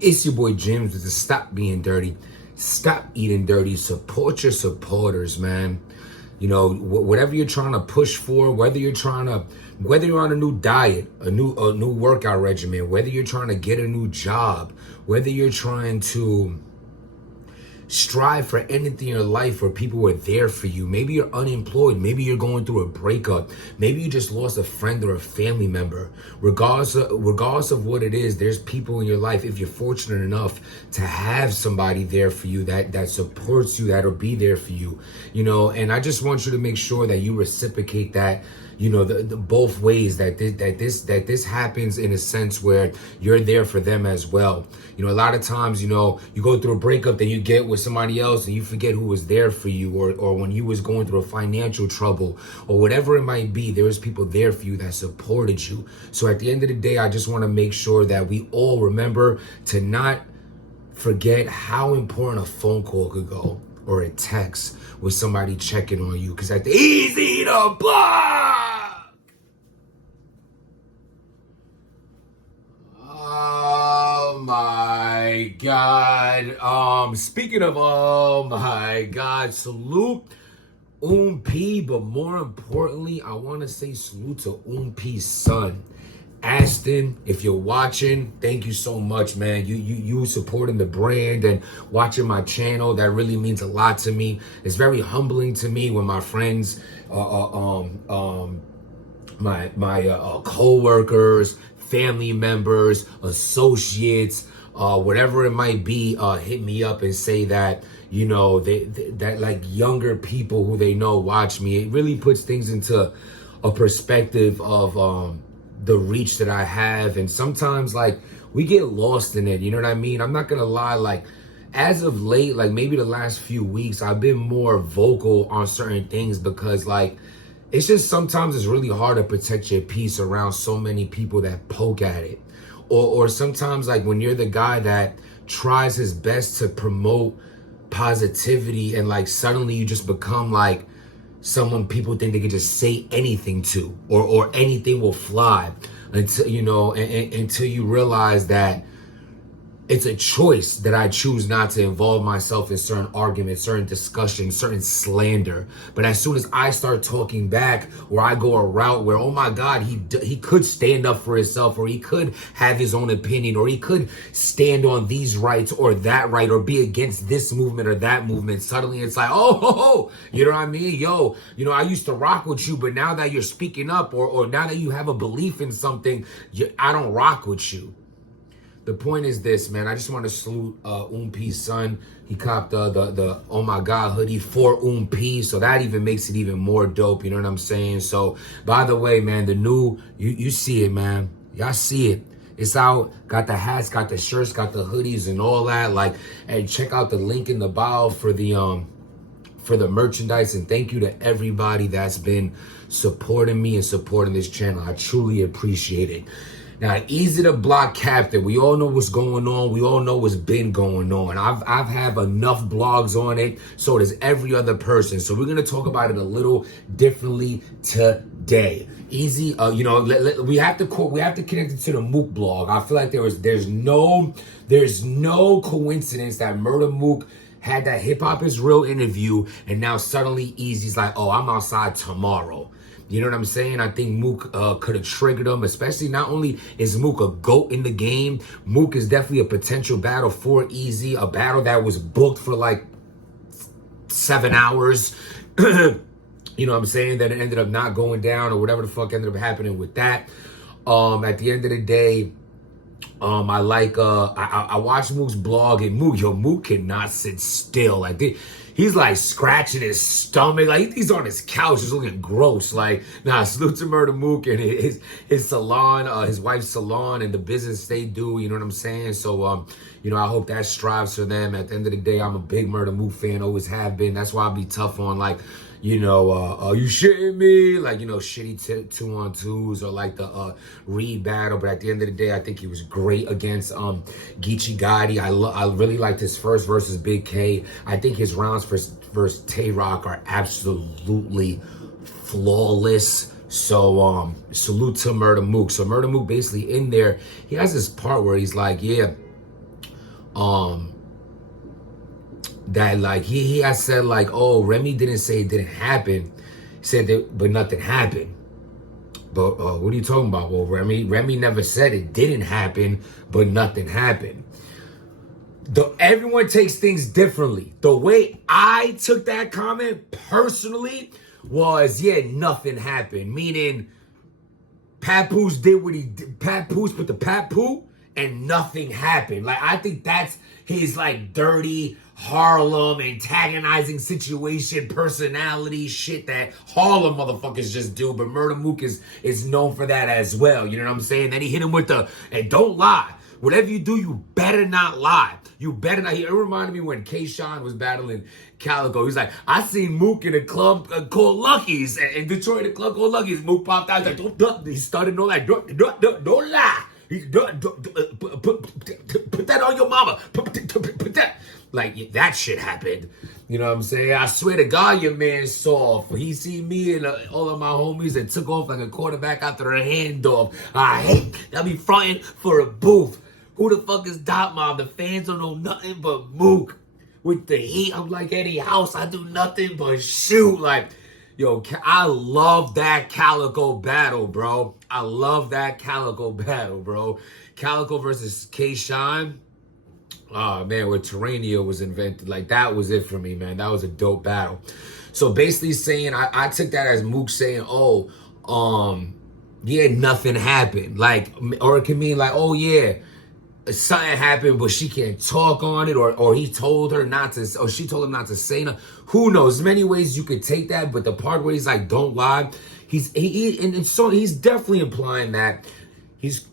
It's your boy James with the Stop Being Dirty, Stop Eating Dirty. Support your supporters, man. You know, whatever you're trying to push for, whether you're on a new diet, a new workout regimen, whether you're trying to get a new job, whether you're trying to strive for anything in your life where people were there for you. Maybe you're unemployed. Maybe you're going through a breakup. Maybe you just lost a friend or a family member. Regardless of what it is, there's people in your life, if you're fortunate enough to have somebody there for you that supports you, that'll be there for you, you know. And I just want you to make sure that you reciprocate that, you know, the both ways, that this happens in a sense where you're there for them as well. You know, a lot of times, you know, you go through a breakup, then you get with somebody else and you forget who was there for you, or when you was going through a financial trouble or whatever it might be, there was people there for you that supported you. So at the end of the day, I just want to make sure that we all remember to not forget how important a phone call could go, or a text with somebody checking on you, because at the easy to block. Oh my God. Speaking of oh my God, salute P, but more importantly, I want to say salute to P's son. Aston, if you're watching, thank you so much, man. You supporting the brand and watching my channel, that really means a lot to me. It's very humbling to me when my friends, my co-workers, family members, associates, whatever it might be, hit me up and say that, you know, that like younger people who they know watch me. It really puts things into a perspective of the reach that I have. And sometimes, like, we get lost in it, you know what I mean? I'm not gonna lie, like, as of late, like maybe the last few weeks, I've been more vocal on certain things, because like, it's just sometimes it's really hard to protect your peace around so many people that poke at it. Or sometimes, like, when you're the guy that tries his best to promote positivity, and like suddenly you just become like someone people think they can just say anything to, or anything will fly, until, you know, until you realize that it's a choice that I choose not to involve myself in certain arguments, certain discussions, certain slander. But as soon as I start talking back, or I go a route where, oh my God, he could stand up for himself, or he could have his own opinion, or he could stand on these rights or that right, or be against this movement or that movement, suddenly it's like, oh, you know what I mean? Yo, you know, I used to rock with you, but now that you're speaking up, or now that you have a belief in something, I don't rock with you. The point is this, man. I just want to salute P's son. He copped the oh my God hoodie for P, so that even makes it even more dope. You know what I'm saying? So, by the way, man, the new, you see it, man. Y'all see it. It's out. Got the hats, got the shirts, got the hoodies, and all that. Like, hey, check out the link in the bio for the merchandise. And thank you to everybody that's been supporting me and supporting this channel. I truly appreciate it. Now, easy to block captain. We all know what's going on. We all know what's been going on. I've had enough blogs on it. So does every other person. So we're gonna talk about it a little differently today. Easy, you know, we have to connect it to the Mook blog. I feel like there's no coincidence that Murda Mook had that Hip Hop Is Real interview, and now suddenly Eazy's like, oh, I'm outside tomorrow. You know what I'm saying? I think Mook could have triggered him, especially, not only is Mook a GOAT in the game, Mook is definitely a potential battle for Eazy, a battle that was booked for like 7 hours. You know what I'm saying? That it ended up not going down, or whatever the fuck ended up happening with that. At the end of the day, I watched Mook's blog, and Mook cannot sit still. Like, he's like scratching his stomach, like he's on his couch, just looking gross. Like, nah, salute to Murda Mook and his salon, his wife's salon, and the business they do. You know what I'm saying? So, you know, I hope that strives for them. At the end of the day, I'm a big Murda Mook fan, always have been. That's why I'll be tough on, like, you know, you shitting me? Like, you know, shitty 2-on-2s, or like the Reed battle. But at the end of the day, I think he was great against Geechee Gotti. I really liked his first versus Big K. I think his rounds versus Tay-Rock are absolutely flawless. So salute to Murda Mook. So Murda Mook basically in there, he has this part where he's like, yeah, that like he has said like, oh, Remy didn't say it didn't happen. He said that, but nothing happened. But what are you talking about? Well, Remy never said it didn't happen, but nothing happened. Everyone takes things differently. The way I took that comment personally was, yeah, nothing happened. Meaning, Papoose did what he did. Papoose put the Papoose and nothing happened. Like, I think that's his, like, dirty Harlem antagonizing situation, personality shit that Harlem motherfuckers just do. But Murda Mook is known for that as well. You know what I'm saying? Then he hit him with the, and don't lie. Whatever you do, you better not lie. You better not. It reminded me when K-Shine was battling Calico. He's like, I seen Mook in a club called Lucky's. In Detroit, a club called Lucky's. Mook popped out. He's like, don't. He started no like, don't lie. Put that on your mama. Put that. Like, that shit happened. You know what I'm saying? I swear to God, your man's soft. He seen me and all of my homies and took off like a quarterback after a handoff. I hate that be fronting for a booth. Who the fuck is Dot Mom? The fans don't know nothing but Mook. With the heat, I'm like Eddie House. I do nothing but shoot. Like, yo, I love that Calico battle, bro. I love that Calico battle, bro. Calico versus K-Shine. Oh, man, where Terrania was invented. Like, that was it for me, man. That was a dope battle. So, basically saying, I took that as Mook saying, oh, yeah, nothing happened. Like, or it can mean like, oh, yeah, something happened, but she can't talk on it, or he told her not to, or she told him not to say nothing. Who knows? There's many ways you could take that, but the part where he's like, don't lie, he's definitely implying that he's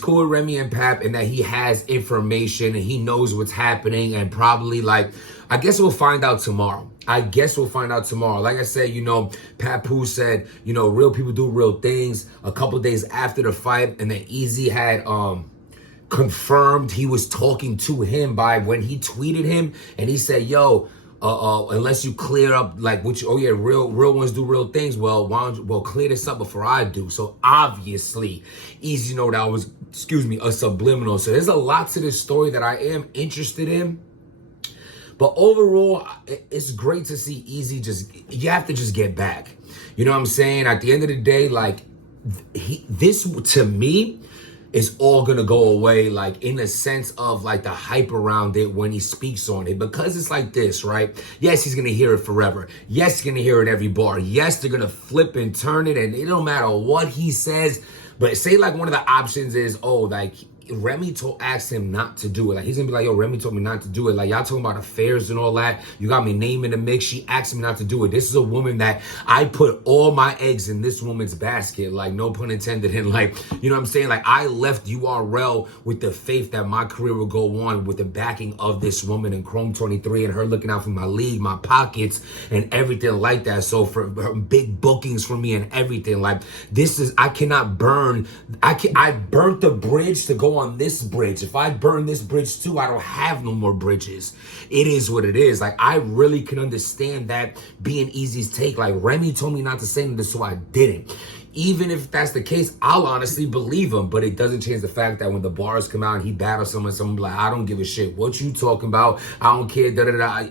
cool with Remy and Pap, and that he has information and he knows what's happening, and probably like, I guess we'll find out tomorrow. Like I said, you know, Papoose said, you know, real people do real things. A couple days after the fight, and then Eazy had confirmed he was talking to him by when he tweeted him, and he said, yo, unless you clear up like what you, oh yeah, real ones do real things. Well, why don't you, clear this up before I do. So obviously, Eazy know that was, a subliminal. So there's a lot to this story that I am interested in. But overall, it's great to see Eazy you have to just get back. You know what I'm saying? At the end of the day, like, this to me is all gonna go away, like, in a sense of like the hype around it when he speaks on it, because it's like this, right? Yes, he's gonna hear it forever. Yes, he's gonna hear it every bar. Yes, they're gonna flip and turn it, and it don't matter what he says. But say like one of the options is, oh, like Remy asked him not to do it. Like, he's gonna be like, yo, Remy told me not to do it. Like, y'all talking about affairs and all that. You got me name in the mix. She asked me not to do it. This is a woman that I put all my eggs in this woman's basket. Like, no pun intended. And like, you know what I'm saying? Like, I left URL with the faith that my career would go on with the backing of this woman in Chrome 23 and her looking out for my league, my pockets, and everything like that. So for her big bookings for me and everything, like, this is, I cannot burn. I burnt the bridge to go on this bridge. If I burn this bridge too, I don't have no more bridges. It is what it is. Like, I really can understand that being Eazy's take. Like, Remy told me not to say this, so I didn't. Even if that's the case, I'll honestly believe him, but it doesn't change the fact that when the bars come out and he battles someone be like, I don't give a shit what you talking about. I don't care.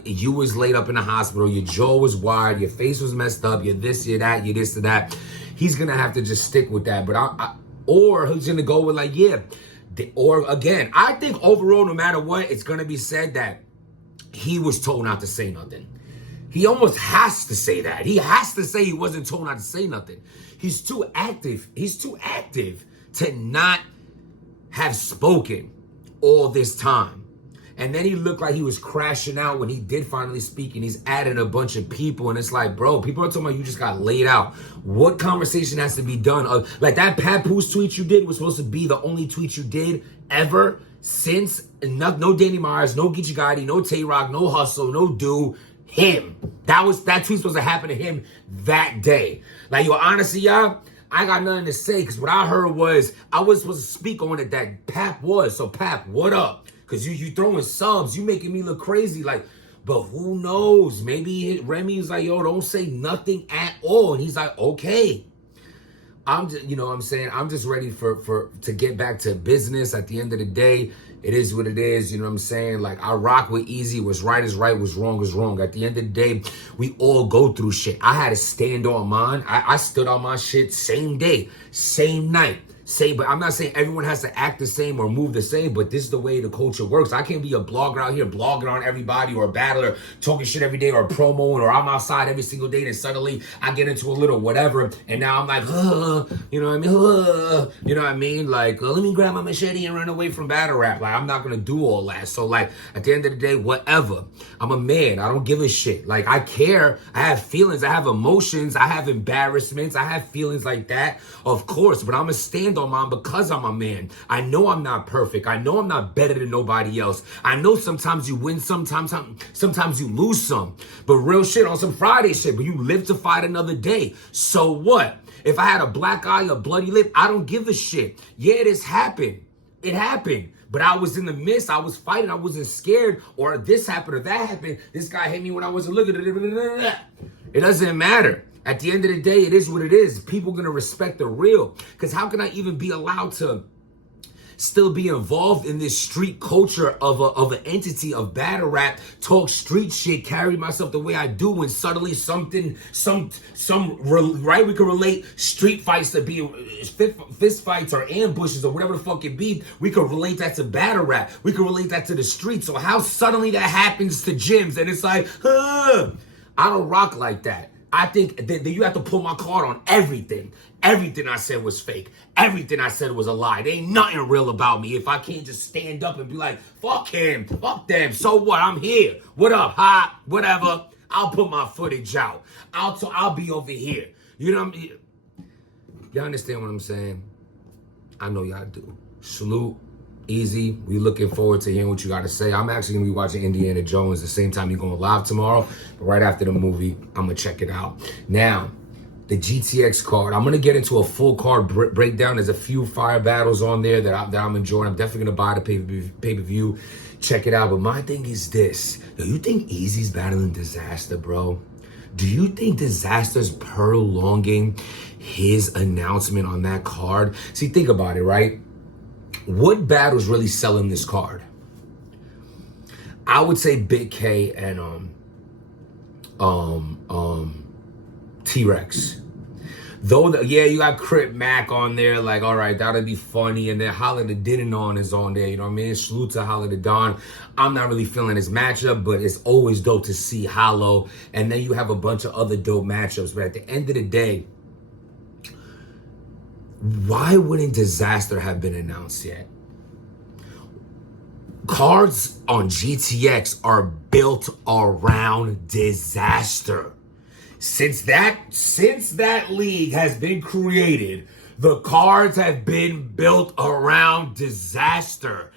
You was laid up in the hospital. Your jaw was wired. Your face was messed up. You're this, you're that, you're this to that. He's going to have to just stick with that. But or he's going to go with like, yeah. Or again, I think overall, no matter what, it's going to be said that he was told not to say nothing. He almost has to say that. He has to say he wasn't told not to say nothing. He's too active. He's too active to not have spoken all this time. And then he looked like he was crashing out when he did finally speak, and he's adding a bunch of people. And it's like, bro, people are talking about you just got laid out. What conversation has to be done? Like, that Papoose tweet you did was supposed to be the only tweet you did ever since. No Danny Myers, no Geechee Gotti, no Tay-Rock, no Hustle, no Do. Him. That tweet supposed to happen to him that day. Like, yo, honestly, y'all, I got nothing to say, because what I heard was I was supposed to speak on it that Pap was. So, Pap, what up? Because you throwing subs, you making me look crazy. Like, but who knows? Maybe Remy was like, yo, don't say nothing at all. And he's like, okay. I'm just, you know what I'm saying? I'm just ready to get back to business. At the end of the day, it is what it is. You know what I'm saying? Like, I rock with easy. What's right is right. What's wrong is wrong. At the end of the day, we all go through shit. I had to stand on mine. I stood on my shit same day, same night. But I'm not saying everyone has to act the same or move the same, but this is the way the culture works. I can't be a blogger out here blogging on everybody, or a battler talking shit every day, or promoing, or I'm outside every single day, and suddenly I get into a little whatever, and now I'm like, you know what I mean? You know what I mean? Like, let me grab my machete and run away from battle rap. Like, I'm not gonna do all that. So, like, at the end of the day, whatever. I'm a man. I don't give a shit. Like, I care. I have feelings. I have emotions. I have embarrassments. I have feelings like that, of course, but I'm gonna stand on mine because I'm a man. I know I'm not perfect. I know I'm not better than nobody else. I know sometimes you win, sometimes you lose some. But real shit, on some Friday shit, but you live to fight another day. So what? If I had a black eye, a bloody lip, I don't give a shit. Yeah, this happened. It happened. But I was in the midst. I was fighting. I wasn't scared. Or this happened or that happened. This guy hit me when I wasn't looking. It doesn't matter. At the end of the day, it is what it is. People going to respect the real. Because how can I even be allowed to still be involved in this street culture of an entity of battle rap, talk street shit, carry myself the way I do, when suddenly right, we can relate street fights to be fist fights or ambushes or whatever the fuck it be. We can relate that to battle rap. We can relate that to the streets. So how suddenly that happens to gyms and it's like, I don't rock like that. I think that you have to pull my card on everything. Everything I said was fake. Everything I said was a lie. There ain't nothing real about me. If I can't just stand up and be like, fuck him, fuck them, so what? I'm here. What up? Hi, whatever. I'll put my footage out. I'll be over here. You know what I mean? Y'all understand what I'm saying? I know y'all do. Salute. Easy. We looking forward to hearing what you got to say. I'm actually going to be watching Indiana Jones the same time you're going live tomorrow. But right after the movie, I'm going to check it out. Now, the GTX card. I'm going to get into a full card breakdown. There's a few fire battles on there that I'm enjoying. I'm definitely going to buy the pay-per-view. Check it out. But my thing is this. Do you think Eazy's battling Dizaster, bro? Do you think Dizaster's prolonging his announcement on that card? See, think about it, right? What battle's really selling this card? I would say Big K and T-Rex. Though, yeah, you got Crip Mac on there, like, all right, that'll be funny. And then Holla the Dinon is on there, you know what I mean? Salute to Holla the Don. I'm not really feeling his matchup, but it's always dope to see Hollow. And then you have a bunch of other dope matchups. But at the end of the day, why wouldn't Dizaster have been announced yet? Cards on GTX are built around Dizaster. Since that league has been created, the cards have been built around Dizaster.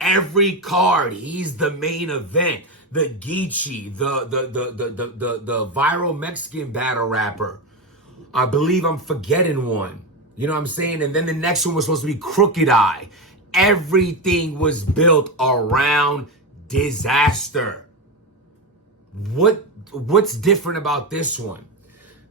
Every card, he's the main event. The Geechee, the viral Mexican battle rapper. I believe I'm forgetting one. You know what I'm saying? And then the next one was supposed to be Crooked Eye. Everything was built around Dizaster. What's different about this one?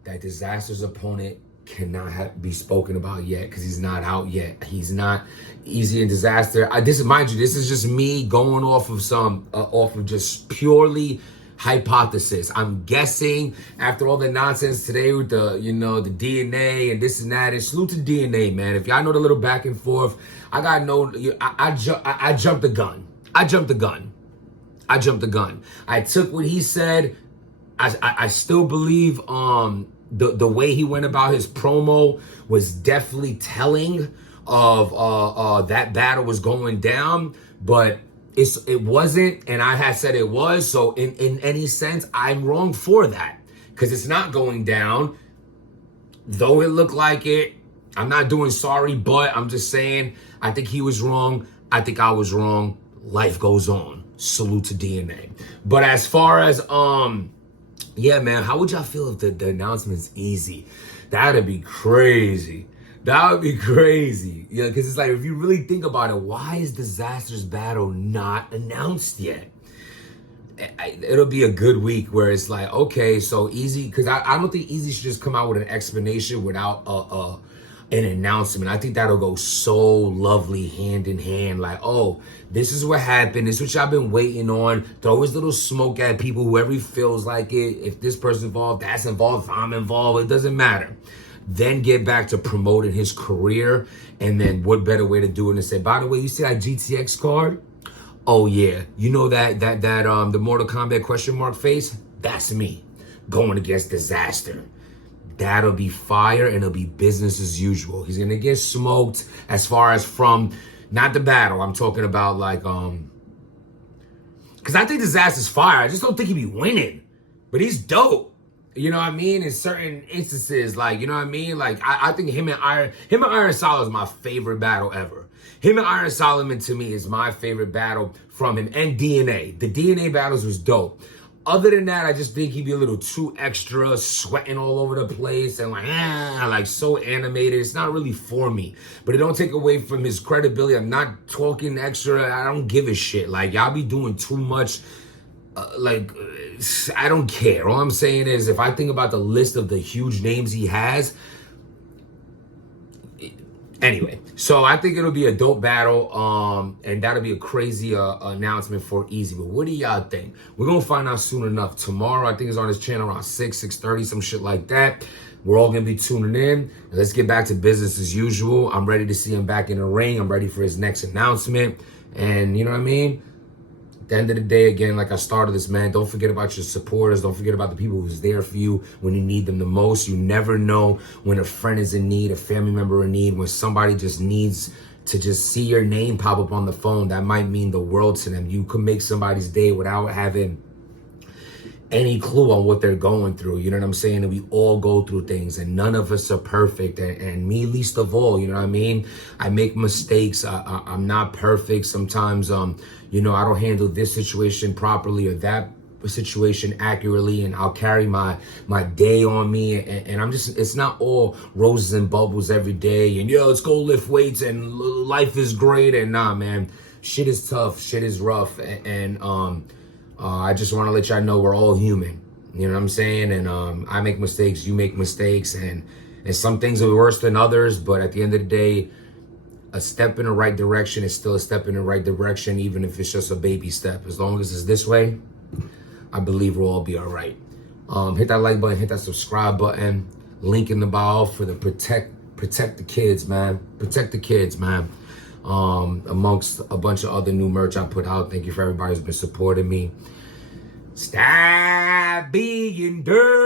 That Dizaster's opponent cannot be spoken about yet because he's not out yet. He's not Eazy and Dizaster. Mind you, this is just me going off of just purely hypothesis. I'm guessing after all the nonsense today with the DNA and this and that. And salute to DNA, man. If y'all know the little back and forth, I jumped the gun. I jumped the gun. I took what he said. I still believe the way he went about his promo was definitely telling of that battle was going down, but it wasn't, and I had said it was. So in any sense, I'm wrong for that because it's not going down. Though it looked like it, I'm not doing sorry, but I'm just saying I think he was wrong. I think I was wrong. Life goes on. Salute to DNA. But as far as yeah, man, how would y'all feel if the announcement's easy? That'd be crazy. That would be crazy. Yeah, because it's like, if you really think about it, why is Dizaster's battle not announced yet? It'll be a good week where it's like, okay, so Eazy, because I don't think Eazy should just come out with an explanation without an announcement. I think that'll go so lovely hand in hand. Like, oh, this is what happened. This is what y'all been waiting on. Throw his little smoke at people, whoever he feels like it. If this person's involved, that's involved, if I'm involved, it doesn't matter. Then get back to promoting his career. And then what better way to do it than say, by the way, you see that GTX card? Oh yeah, you know that the Mortal Kombat question mark face? That's me going against Dizaster. That'll be fire, and it'll be business as usual. He's gonna get smoked as far as from not the battle. I'm talking about like because I think Dizaster's fire. I just don't think he'd be winning, but he's dope. You know what I mean? In certain instances, like, you know what I mean? Like, I think him and Iron Solomon is my favorite battle ever. Him and Iron Solomon, to me, is my favorite battle from him. And DNA. The DNA battles was dope. Other than that, I just think he'd be a little too extra, sweating all over the place and like so animated. It's not really for me. But it don't take away from his credibility. I'm not talking extra. I don't give a shit. Like, y'all be doing too much. I don't care. All I'm saying is, if I think about the list of the huge names he has, anyway, so I think it'll be a dope battle, and that'll be a crazy announcement for Eazy. But what do y'all think? We're gonna find out soon enough. Tomorrow, I think it's on his channel around 6:30, some shit like that. We're all gonna be tuning in. Let's get back to business as usual. I'm ready to see him back in the ring. I'm ready for his next announcement, and you know what I mean? At the end of the day, again, like I started this, man, don't forget about your supporters. Don't forget about the people who's there for you when you need them the most. You never know when a friend is in need, a family member in need, when somebody just needs to just see your name pop up on the phone. That might mean the world to them. You could make somebody's day without having any clue on what they're going through. You know what I'm saying? And we all go through things, and none of us are perfect, and me least of all. You know what I mean? I make mistakes. I'm not perfect. Sometimes you know, I don't handle this situation properly or that situation accurately, and I'll carry my day on me, and I'm just, it's not all roses and bubbles every day and let's go lift weights and life is great. And nah, man, shit is tough, shit is rough, and I just want to let y'all know we're all human. You know what I'm saying? And I make mistakes, you make mistakes, and some things are worse than others, but at the end of the day, a step in the right direction is still a step in the right direction, even if it's just a baby step. As long as it's this way, I believe we'll all be all right. Hit that like button, hit that subscribe button, link in the bio for the protect the kids, man. Protect the kids, man. Amongst a bunch of other new merch I put out. Thank you for everybody who's been supporting me. Stop being dirty.